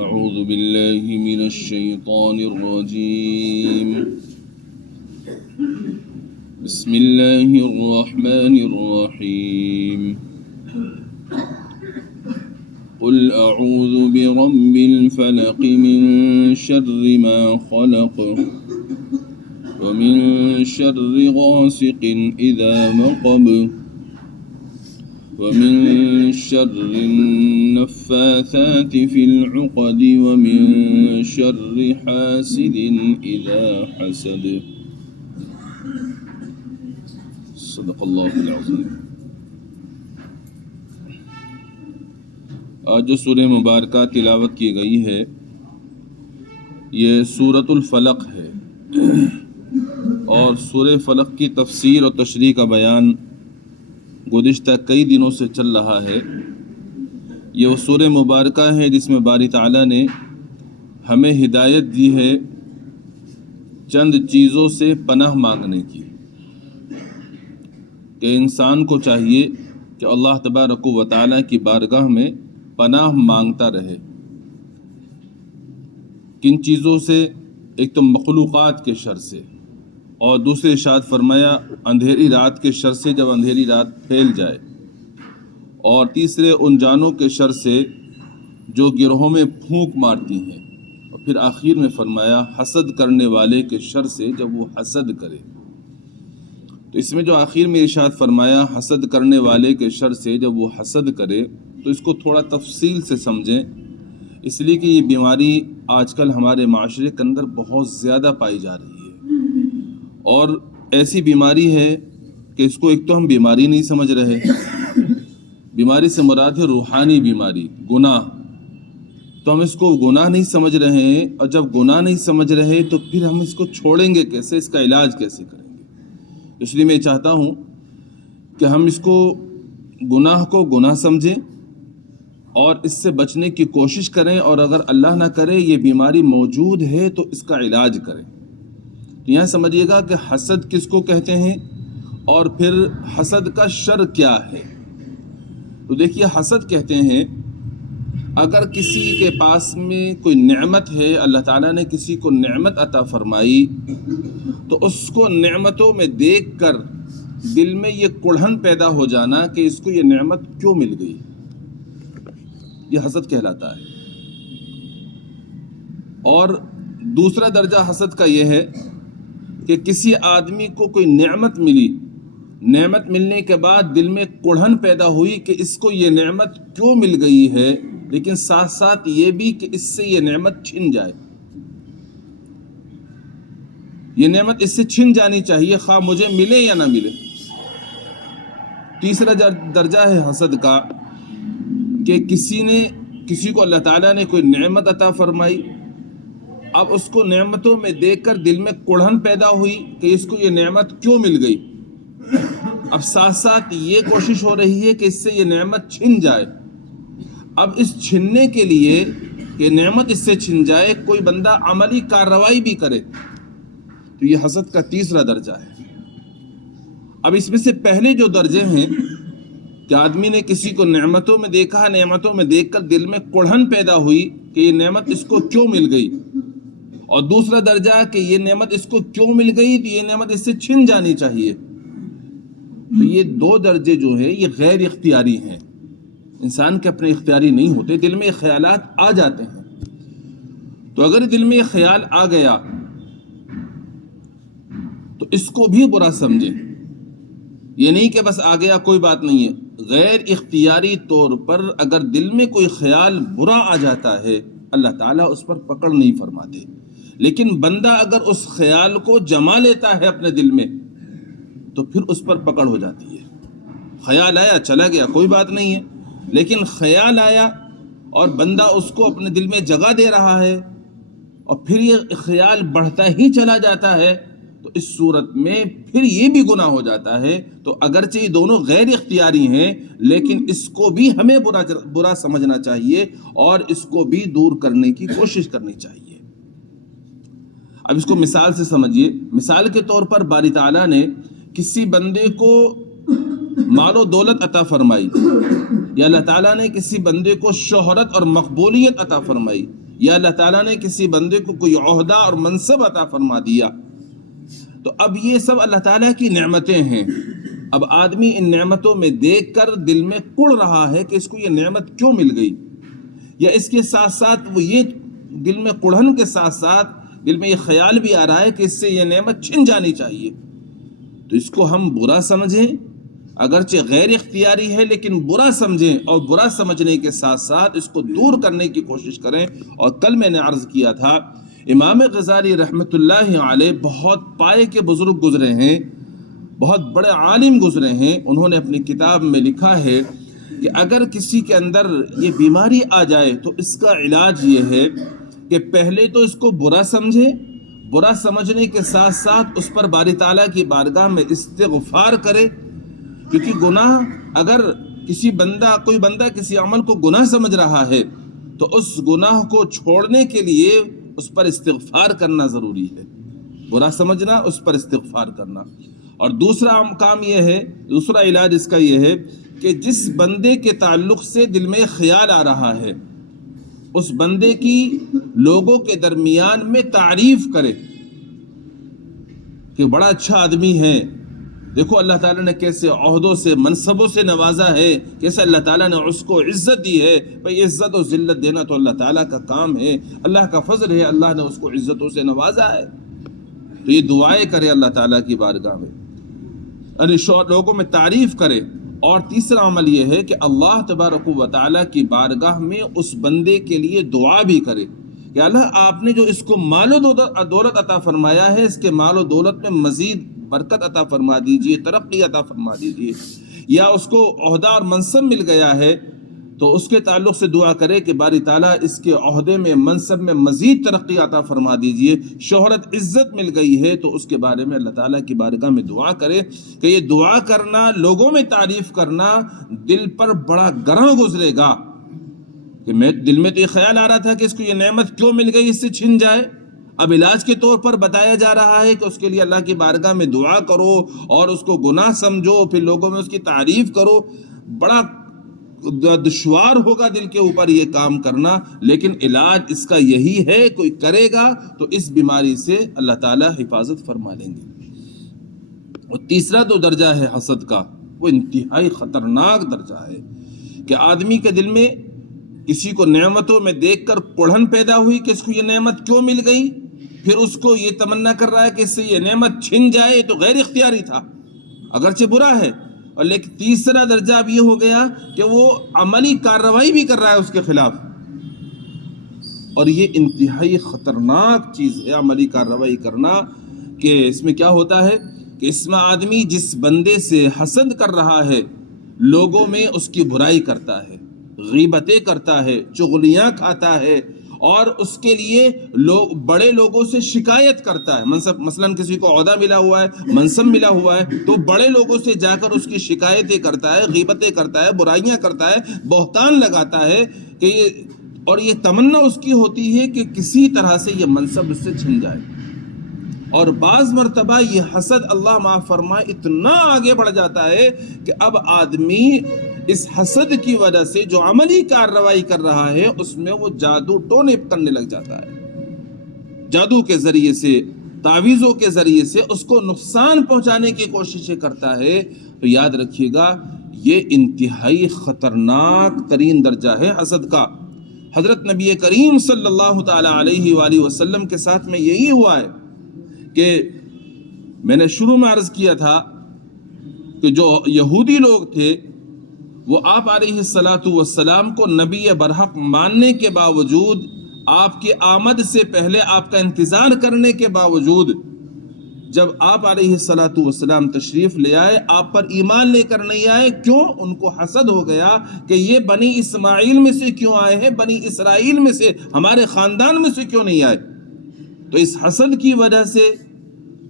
أعوذ بالله من الشيطان الرجيم بسم الله الرحمن الرحيم قل أعوذ برب الفلق من شر ما خلق ومن شر غاسق إذا وقب ومن شر النفاثات في العقد ومن شر حاسد إذا حسد صدق اللہ العظیم۔ آج جو سورہ مبارکہ تلاوت کی گئی ہے یہ سورۃ الفلق ہے، اور سورہ فلق کی تفسیر اور تشریح کا بیان گزشتہ کئی دنوں سے چل رہا ہے۔ یہ وہ سورہ مبارکہ ہے جس میں باری تعالیٰ نے ہمیں ہدایت دی ہے چند چیزوں سے پناہ مانگنے کی، کہ انسان کو چاہیے کہ اللہ تبارک و تعالیٰ کی بارگاہ میں پناہ مانگتا رہے۔ کن چیزوں سے؟ ایک تو مخلوقات کے شر سے، اور دوسرے ارشاد فرمایا اندھیری رات کے شر سے جب اندھیری رات پھیل جائے، اور تیسرے ان جانوں کے شر سے جو گروہوں میں پھونک مارتی ہیں، اور پھر آخر میں فرمایا حسد کرنے والے کے شر سے جب وہ حسد کرے۔ تو اس میں جو آخر میں ارشاد فرمایا حسد کرنے والے کے شر سے جب وہ حسد کرے، تو اس کو تھوڑا تفصیل سے سمجھیں، اس لیے کہ یہ بیماری آج کل ہمارے معاشرے کے اندر بہت زیادہ پائی جا رہی ہے، اور ایسی بیماری ہے کہ اس کو ایک تو ہم بیماری نہیں سمجھ رہے، بیماری سے مراد ہے روحانی بیماری، گناہ، تو ہم اس کو گناہ نہیں سمجھ رہے ہیں، اور جب گناہ نہیں سمجھ رہے تو پھر ہم اس کو چھوڑیں گے کیسے، اس کا علاج کیسے کریں گے؟ اس لیے میں چاہتا ہوں کہ ہم اس کو گناہ کو گناہ سمجھیں اور اس سے بچنے کی کوشش کریں، اور اگر اللہ نہ کرے یہ بیماری موجود ہے تو اس کا علاج کریں۔ تو یہاں سمجھیے گا کہ حسد کس کو کہتے ہیں اور پھر حسد کا شر کیا ہے۔ تو دیکھیے، حسد کہتے ہیں اگر کسی کے پاس میں کوئی نعمت ہے، اللہ تعالیٰ نے کسی کو نعمت عطا فرمائی، تو اس کو نعمتوں میں دیکھ کر دل میں یہ کڑھن پیدا ہو جانا کہ اس کو یہ نعمت کیوں مل گئی، یہ حسد کہلاتا ہے۔ اور دوسرا درجہ حسد کا یہ ہے کہ کسی آدمی کو کوئی نعمت ملی، نعمت ملنے کے بعد دل میں کڑھن پیدا ہوئی کہ اس کو یہ نعمت کیوں مل گئی ہے، لیکن ساتھ ساتھ یہ بھی کہ اس سے یہ نعمت چھن جائے، یہ نعمت اس سے چھن جانی چاہیے، خواہ مجھے ملے یا نہ ملے۔ تیسرا درجہ ہے حسد کا کہ کسی کو اللہ تعالیٰ نے کوئی نعمت عطا فرمائی، اب اس کو نعمتوں میں دیکھ کر دل میں کڑھن پیدا ہوئی کہ اس کو یہ نعمت کیوں مل گئی، اب ساتھ ساتھ یہ کوشش ہو رہی ہے کہ اس سے یہ نعمت چھن جائے۔ اب اس چھننے کے لیے کہ نعمت اس سے چھن جائے کوئی بندہ عملی کارروائی بھی کرے، تو یہ حسد کا تیسرا درجہ ہے۔ اب اس میں سے پہلے جو درجے ہیں کہ آدمی نے کسی کو نعمتوں میں دیکھا، نعمتوں میں دیکھ کر دل میں کڑھن پیدا ہوئی کہ یہ نعمت اس کو کیوں مل گئی، اور دوسرا درجہ کہ یہ نعمت اس کو کیوں مل گئی تو یہ نعمت اس سے چھن جانی چاہیے، تو یہ دو درجے جو ہیں یہ غیر اختیاری ہیں، انسان کے اپنے اختیاری نہیں ہوتے، دل میں یہ خیالات آ جاتے ہیں۔ تو اگر دل میں یہ خیال آ گیا تو اس کو بھی برا سمجھے، یہ نہیں کہ بس آ گیا کوئی بات نہیں ہے، غیر اختیاری طور پر اگر دل میں کوئی خیال برا آ جاتا ہے اللہ تعالیٰ اس پر پکڑ نہیں فرماتے، لیکن بندہ اگر اس خیال کو جما لیتا ہے اپنے دل میں تو پھر اس پر پکڑ ہو جاتی ہے۔ خیال آیا چلا گیا کوئی بات نہیں ہے، لیکن خیال آیا اور بندہ اس کو اپنے دل میں جگہ دے رہا ہے اور پھر یہ خیال بڑھتا ہی چلا جاتا ہے، تو اس صورت میں پھر یہ بھی گناہ ہو جاتا ہے۔ تو اگرچہ یہ دونوں غیر اختیاری ہیں، لیکن اس کو بھی ہمیں برا سمجھنا چاہیے اور اس کو بھی دور کرنے کی کوشش کرنی چاہیے۔ اب اس کو مثال سے سمجھیے۔ مثال کے طور پر باری تعالیٰ نے کسی بندے کو مال و دولت عطا فرمائی، یا اللہ تعالیٰ نے کسی بندے کو شہرت اور مقبولیت عطا فرمائی، یا اللہ تعالیٰ نے کسی بندے کو کوئی عہدہ اور منصب عطا فرما دیا، تو اب یہ سب اللہ تعالیٰ کی نعمتیں ہیں۔ اب آدمی ان نعمتوں میں دیکھ کر دل میں کڑ رہا ہے کہ اس کو یہ نعمت کیوں مل گئی، یا اس کے ساتھ ساتھ وہ یہ دل میں کڑھن کے ساتھ ساتھ دل میں یہ خیال بھی آ رہا ہے کہ اس سے یہ نعمت چھن جانی چاہیے، تو اس کو ہم برا سمجھیں، اگرچہ غیر اختیاری ہے لیکن برا سمجھیں، اور برا سمجھنے کے ساتھ ساتھ اس کو دور کرنے کی کوشش کریں۔ اور کل میں نے عرض کیا تھا امام غزالی رحمۃ اللہ علیہ بہت پائے کے بزرگ گزرے ہیں، بہت بڑے عالم گزرے ہیں۔ انہوں نے اپنی کتاب میں لکھا ہے کہ اگر کسی کے اندر یہ بیماری آ جائے تو اس کا علاج یہ ہے کہ پہلے تو اس کو برا سمجھے، برا سمجھنے کے ساتھ ساتھ اس پر باری تعالیٰ کی بارگاہ میں استغفار کرے، کیونکہ گناہ اگر کوئی بندہ کسی عمل کو گناہ سمجھ رہا ہے تو اس گناہ کو چھوڑنے کے لیے اس پر استغفار کرنا ضروری ہے، برا سمجھنا، اس پر استغفار کرنا۔ اور دوسرا کام یہ ہے، دوسرا علاج اس کا یہ ہے کہ جس بندے کے تعلق سے دل میں خیال آ رہا ہے اس بندے کی لوگوں کے درمیان میں تعریف کرے کہ بڑا اچھا آدمی ہے، دیکھو اللہ تعالیٰ نے کیسے عہدوں سے منصبوں سے نوازا ہے، کیسے اللہ تعالیٰ نے اس کو عزت دی ہے۔ بھئی عزت و ذلت دینا تو اللہ تعالیٰ کا کام ہے، اللہ کا فضل ہے، اللہ نے اس کو عزتوں سے نوازا ہے، تو یہ دعائیں کرے اللہ تعالیٰ کی بارگاہ میں، یعنی لوگوں میں تعریف کرے۔ اور تیسرا عمل یہ ہے کہ اللہ تبارک و تعالیٰ کی بارگاہ میں اس بندے کے لیے دعا بھی کرے کہ اللہ آپ نے جو اس کو مال و دولت عطا فرمایا ہے، اس کے مال و دولت میں مزید برکت عطا فرما دیجئے، ترقی عطا فرما دیجئے، یا اس کو عہدہ اور منصب مل گیا ہے تو اس کے تعلق سے دعا کرے کہ باری تعالیٰ اس کے عہدے میں منصب میں مزید ترقی عطا فرما دیجئے۔ شہرت عزت مل گئی ہے تو اس کے بارے میں اللہ تعالیٰ کی بارگاہ میں دعا کرے کہ یہ دعا کرنا، لوگوں میں تعریف کرنا دل پر بڑا گراں گزرے گا کہ دل میں تو یہ خیال آ رہا تھا کہ اس کو یہ نعمت کیوں مل گئی، اس سے چھن جائے، اب علاج کے طور پر بتایا جا رہا ہے کہ اس کے لیے اللہ کی بارگاہ میں دعا کرو اور اس کو گناہ سمجھو، پھر لوگوں میں اس کی تعریف کرو۔ بڑا دشوار ہوگا دل کے اوپر یہ کام کرنا، لیکن علاج اس کا یہی ہے، کوئی کرے گا تو اس بیماری سے اللہ تعالیٰ حفاظت فرما لیں گے۔ اور تیسرا تو درجہ ہے حسد کا، وہ انتہائی خطرناک درجہ ہے کہ آدمی کے دل میں کسی کو نعمتوں میں دیکھ کر کڑھن پیدا ہوئی کہ اس کو یہ نعمت کیوں مل گئی، پھر اس کو یہ تمنا کر رہا ہے کہ اس سے یہ نعمت چھن جائے، تو غیر اختیاری تھا، اگرچہ برا ہے۔ اور لیکن تیسرا درجہ اب یہ ہو گیا کہ وہ عملی کارروائی بھی کر رہا ہے اس کے خلاف، اور یہ انتہائی خطرناک چیز ہے عملی کارروائی کرنا۔ کہ اس میں کیا ہوتا ہے کہ اس میں آدمی جس بندے سے حسد کر رہا ہے لوگوں میں اس کی برائی کرتا ہے، غیبتیں کرتا ہے، چغلیاں کھاتا ہے، اور اس کے لیے بڑے لوگوں سے شکایت کرتا ہے۔ مثلاً کسی کو عہدہ ملا ہوا ہے، منصب ملا ہوا ہے، تو بڑے لوگوں سے جا کر اس کی شکایتیں کرتا ہے، غیبتیں کرتا ہے، برائیاں کرتا ہے، بہتان لگاتا ہے کہ اور یہ تمنا اس کی ہوتی ہے کہ کسی طرح سے یہ منصب اس سے چھن جائے۔ اور بعض مرتبہ یہ حسد، اللہ معاف فرمائے، اتنا آگے بڑھ جاتا ہے کہ اب آدمی اس حسد کی وجہ سے جو عملی کارروائی کر رہا ہے اس میں وہ جادو ٹونے کرنے لگ جاتا ہے، جادو کے ذریعے سے، تعویذوں کے ذریعے سے اس کو نقصان پہنچانے کی کوششیں کرتا ہے۔ تو یاد رکھیے گا یہ انتہائی خطرناک ترین درجہ ہے حسد کا۔ حضرت نبی کریم صلی اللہ تعالی علیہ وآلہ وسلم کے ساتھ میں یہی ہوا ہے کہ میں نے شروع میں عرض کیا تھا کہ جو یہودی لوگ تھے وہ آپ علیہ السلام کو نبی برحق ماننے کے باوجود، آپ کی آمد سے پہلے آپ کا انتظار کرنے کے باوجود، جب آپ علیہ السلام تشریف لے آئے آپ پر ایمان لے کر نہیں آئے۔ کیوں؟ ان کو حسد ہو گیا کہ یہ بنی اسماعیل میں سے کیوں آئے ہیں، بنی اسرائیل میں سے، ہمارے خاندان میں سے کیوں نہیں آئے۔ تو اس حسد کی وجہ سے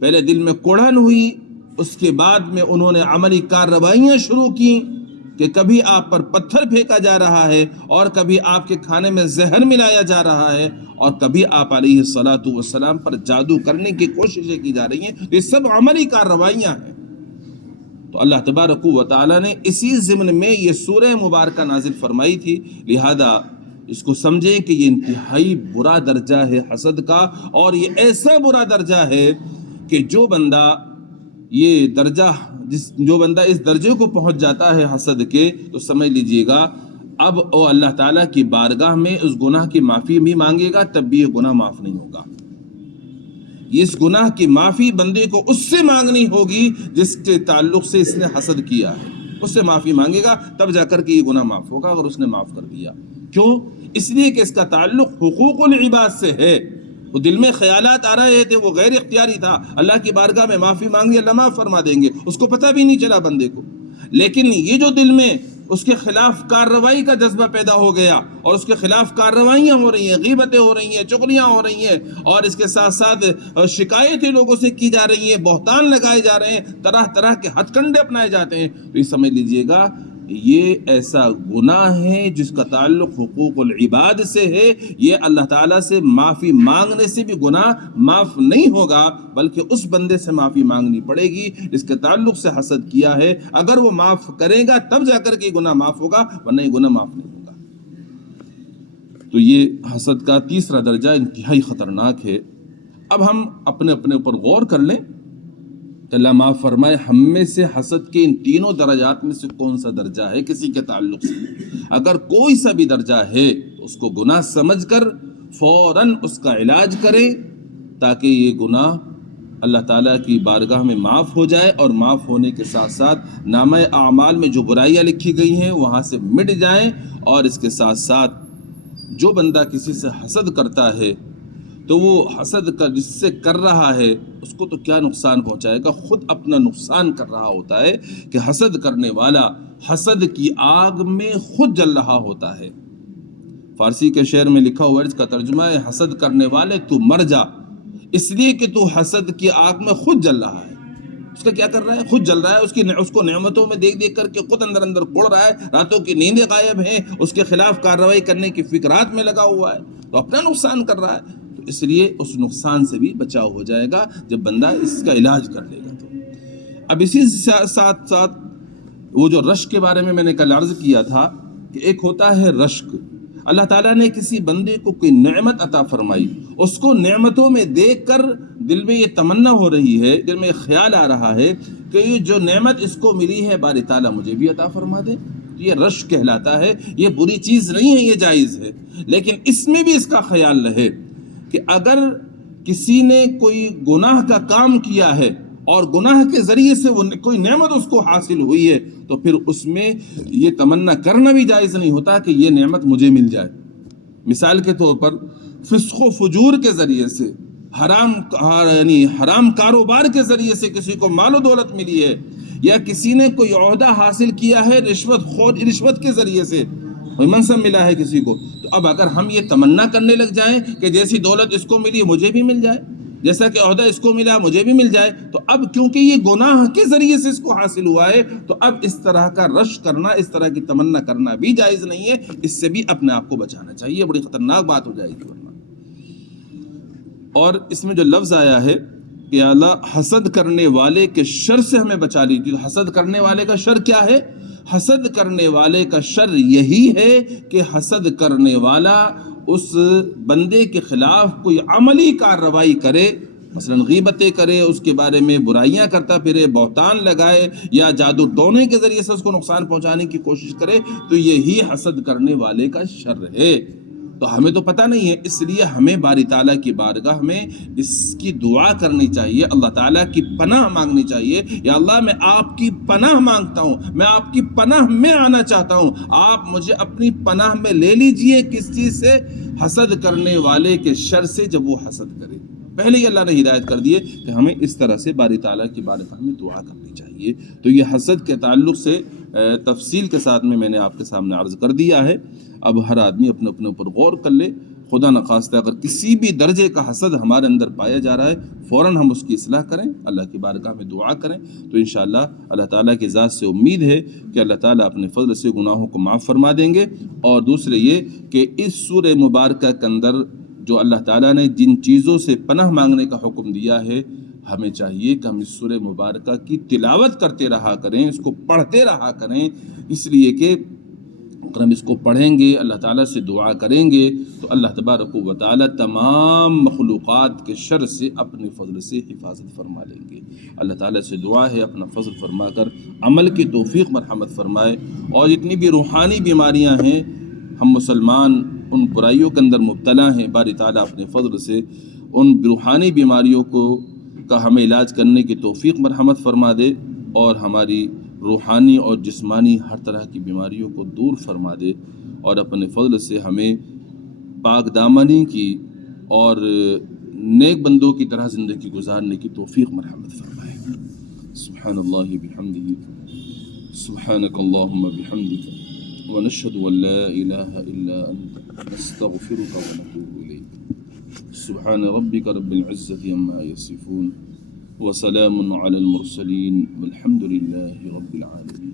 پہلے دل میں کڑھن ہوئی، اس کے بعد میں انہوں نے عملی کارروائیاں شروع کی کہ کبھی آپ پر پتھر پھینکا جا رہا ہے، اور کبھی آپ کے کھانے میں زہر ملایا جا رہا ہے، اور کبھی آپ علیہ السلام پر جادو کرنے کی کوششیں کی جا رہی ہیں۔ یہ سب عملی کارروائیاں ہیں۔ تو اللہ تبارک و تعالیٰ نے اسی ضمن میں یہ سورہ مبارکہ نازل فرمائی تھی، لہذا اس کو سمجھیں کہ یہ انتہائی برا درجہ ہے حسد کا، اور یہ ایسا برا درجہ ہے کہ جو بندہ اس درجے کو پہنچ جاتا ہے حسد کے، تو سمجھ لیجئے گا اب وہ اللہ تعالیٰ کی بارگاہ میں اس گناہ کی معافی بھی مانگے گا، تب بھی یہ گناہ معاف نہیں ہوگا۔ اس گناہ کی معافی بندے کو اس سے مانگنی ہوگی جس کے تعلق سے اس نے حسد کیا ہے، اس سے معافی مانگے گا تب جا کر کے یہ گناہ معاف ہوگا، اگر اس نے معاف کر دیا۔ کیوں؟ اس لیے کہ اس کا تعلق حقوق العباد سے ہے۔ وہ دل میں خیالات آ رہے تھے، وہ غیر اختیاری تھا، اللہ کی بارگاہ میں معافی مانگی، اللہ معاف فرما دیں گے، اس کو پتہ بھی نہیں چلا بندے کو۔ لیکن یہ جو دل میں اس کے خلاف کارروائی کا جذبہ پیدا ہو گیا، اور اس کے خلاف کارروائیاں ہو رہی ہیں، غیبتیں ہو رہی ہیں، چغلیاں ہو رہی ہیں، اور اس کے ساتھ ساتھ شکایتیں لوگوں سے کی جا رہی ہیں، بہتان لگائے جا رہے ہیں، طرح طرح کے ہتھ کنڈے اپنائے جاتے ہیں، تو یہ سمجھ لیجئے گا یہ ایسا گناہ ہے جس کا تعلق حقوق العباد سے ہے۔ یہ اللہ تعالیٰ سے معافی مانگنے سے بھی گناہ معاف نہیں ہوگا، بلکہ اس بندے سے معافی مانگنی پڑے گی جس کے تعلق سے حسد کیا ہے۔ اگر وہ معاف کرے گا تب جا کر کے گناہ معاف ہوگا، ورنہ یہ گناہ معاف نہیں ہوگا۔ تو یہ حسد کا تیسرا درجہ انتہائی خطرناک ہے۔ اب ہم اپنے اوپر غور کر لیں کہ اللہ معاف فرمائے، ہم میں سے حسد کے ان تینوں درجات میں سے کون سا درجہ ہے کسی کے تعلق سے؟ اگر کوئی سا بھی درجہ ہے تو اس کو گناہ سمجھ کر فوراً اس کا علاج کریں، تاکہ یہ گناہ اللہ تعالیٰ کی بارگاہ میں معاف ہو جائے، اور معاف ہونے کے ساتھ ساتھ نامہ اعمال میں جو برائیاں لکھی گئی ہیں وہاں سے مٹ جائیں۔ اور اس کے ساتھ ساتھ جو بندہ کسی سے حسد کرتا ہے تو وہ حسد کا جس سے کر رہا ہے اس کو تو کیا نقصان پہنچائے گا، خود اپنا نقصان کر رہا ہوتا ہے، کہ حسد کرنے والا حسد کی آگ میں خود جل رہا ہوتا ہے۔ فارسی کے شعر میں لکھا ہوا ہے، اس کا ترجمہ ہے، حسد کرنے والے تو مر جا، اس لیے کہ تو حسد کی آگ میں خود جل رہا ہے۔ اس کا کیا کر رہا ہے؟ خود جل رہا ہے، اس کو نعمتوں میں دیکھ کر کے خود اندر کوڑ رہا ہے، راتوں کی نیندیں غائب ہیں، اس کے خلاف کارروائی کرنے کی فکرات میں لگا ہوا ہے، تو اپنا نقصان کر رہا ہے۔ تو اس لیے اس نقصان سے بھی بچاؤ ہو جائے گا جب بندہ اس کا علاج کر لے گا۔ تو اب اسی ساتھ ساتھ وہ جو رشک کے بارے میں نے کل عرض کیا تھا کہ ایک ہوتا ہے رشک، اللہ تعالیٰ نے کسی بندے کو کوئی نعمت عطا فرمائی، اس کو نعمتوں میں دیکھ کر دل میں یہ تمنا ہو رہی ہے، دل میں خیال آ رہا ہے کہ یہ جو نعمت اس کو ملی ہے باری تعالیٰ مجھے بھی عطا فرما دے، یہ رشک کہلاتا ہے۔ یہ بری چیز نہیں ہے، یہ جائز ہے، لیکن اس میں بھی اس کا خیال رہے کہ اگر کسی نے کوئی گناہ کا کام کیا ہے اور گناہ کے ذریعے سے وہ کوئی نعمت اس کو حاصل ہوئی ہے، تو پھر اس میں یہ تمنا کرنا بھی جائز نہیں ہوتا کہ یہ نعمت مجھے مل جائے۔ مثال کے طور پر فسق و فجور کے ذریعے سے، حرام کاروبار کے ذریعے سے کسی کو مال و دولت ملی ہے، یا کسی نے کوئی عہدہ حاصل کیا ہے رشوت کے ذریعے سے، کوئی منصب ملا ہے کسی کو، تو اب اگر ہم یہ تمنا کرنے لگ جائیں کہ جیسی دولت اس کو ملی مجھے بھی مل جائے، جیسا کہ عہدہ اس کو ملا مجھے بھی مل جائے، تو اب کیونکہ یہ گناہ کے ذریعے سے اس کو حاصل ہوا ہے، تو اب اس طرح کا رش کرنا، اس طرح کی تمنا کرنا بھی جائز نہیں ہے۔ اس سے بھی اپنے آپ کو بچانا چاہیے، بڑی خطرناک بات ہو جائے گی ورنہ۔ اور اس میں جو لفظ آیا ہے کہ اللہ حسد کرنے والے کے شر سے ہمیں بچا لیجیے، تو حسد کرنے والے کا شر کیا ہے؟ حسد کرنے والے کا شر یہی ہے کہ حسد کرنے والا اس بندے کے خلاف کوئی عملی کارروائی کرے، مثلا غیبتیں کرے، اس کے بارے میں برائیاں کرتا پھرے، بہتان لگائے، یا جادو ٹونے کے ذریعے سے اس کو نقصان پہنچانے کی کوشش کرے، تو یہی حسد کرنے والے کا شر ہے۔ تو ہمیں تو پتہ نہیں ہے، اس لیے ہمیں باری تعالیٰ کی بارگاہ میں اس کی دعا کرنی چاہیے، اللہ تعالیٰ کی پناہ مانگنی چاہیے، یا اللہ میں آپ کی پناہ مانگتا ہوں، میں آپ کی پناہ میں آنا چاہتا ہوں، آپ مجھے اپنی پناہ میں لے لیجئے۔ کس چیز سے؟ حسد کرنے والے کے شر سے، جب وہ حسد کرے۔ پہلے ہی اللہ نے ہدایت کر دیے کہ ہمیں اس طرح سے باری تعالیٰ کی بارگاہ میں دعا کرنی چاہیے۔ تو یہ حسد کے تعلق سے تفصیل کے ساتھ میں نے آپ کے سامنے عرض کر دیا ہے۔ اب ہر آدمی اپنے اوپر غور کر لے، خدا نخواستہ اگر کسی بھی درجے کا حسد ہمارے اندر پایا جا رہا ہے، فوراً ہم اس کی اصلاح کریں، اللہ کی بارگاہ میں دعا کریں، تو انشاءاللہ اللہ تعالیٰ کی ذات سے امید ہے کہ اللہ تعالیٰ اپنے فضل سے گناہوں کو معاف فرما دیں گے۔ اور دوسرے یہ کہ اس سورہ مبارکہ کے اندر جو اللہ تعالیٰ نے جن چیزوں سے پناہ مانگنے کا حکم دیا ہے، ہمیں چاہیے کہ ہم اس سورہ مبارکہ کی تلاوت کرتے رہا کریں، اس کو پڑھتے رہا کریں، اس لیے کہ اگر ہم اس کو پڑھیں گے، اللہ تعالیٰ سے دعا کریں گے، تو اللہ تبارک و تعالیٰ تمام مخلوقات کے شر سے اپنے فضل سے حفاظت فرما لیں گے۔ اللہ تعالیٰ سے دعا ہے اپنا فضل فرما کر عمل کی توفیق مرحمت فرمائے، اور جتنی بھی روحانی بیماریاں ہیں، ہم مسلمان ان برائیوں کے اندر مبتلا ہیں، باری تعالیٰ اپنے فضل سے ان روحانی بیماریوں کا ہمیں علاج کرنے کی توفیق مرحمت فرما دے، اور ہماری روحانی اور جسمانی ہر طرح کی بیماریوں کو دور فرما دے، اور اپنے فضل سے ہمیں پاک دامنی کی اور نیک بندوں کی طرح زندگی گزارنے کی توفیق مرحمت فرمائے۔ سبحان اللہ بحمدہ، سبحانک اللہم بحمدک، ونشہد ان لا الہ الا انت، نستغفرک ونتوب الیک۔ سبحان ربک رب العزة عما یصفون، وسلام علی المرسلین، والحمد للہ رب العالمین۔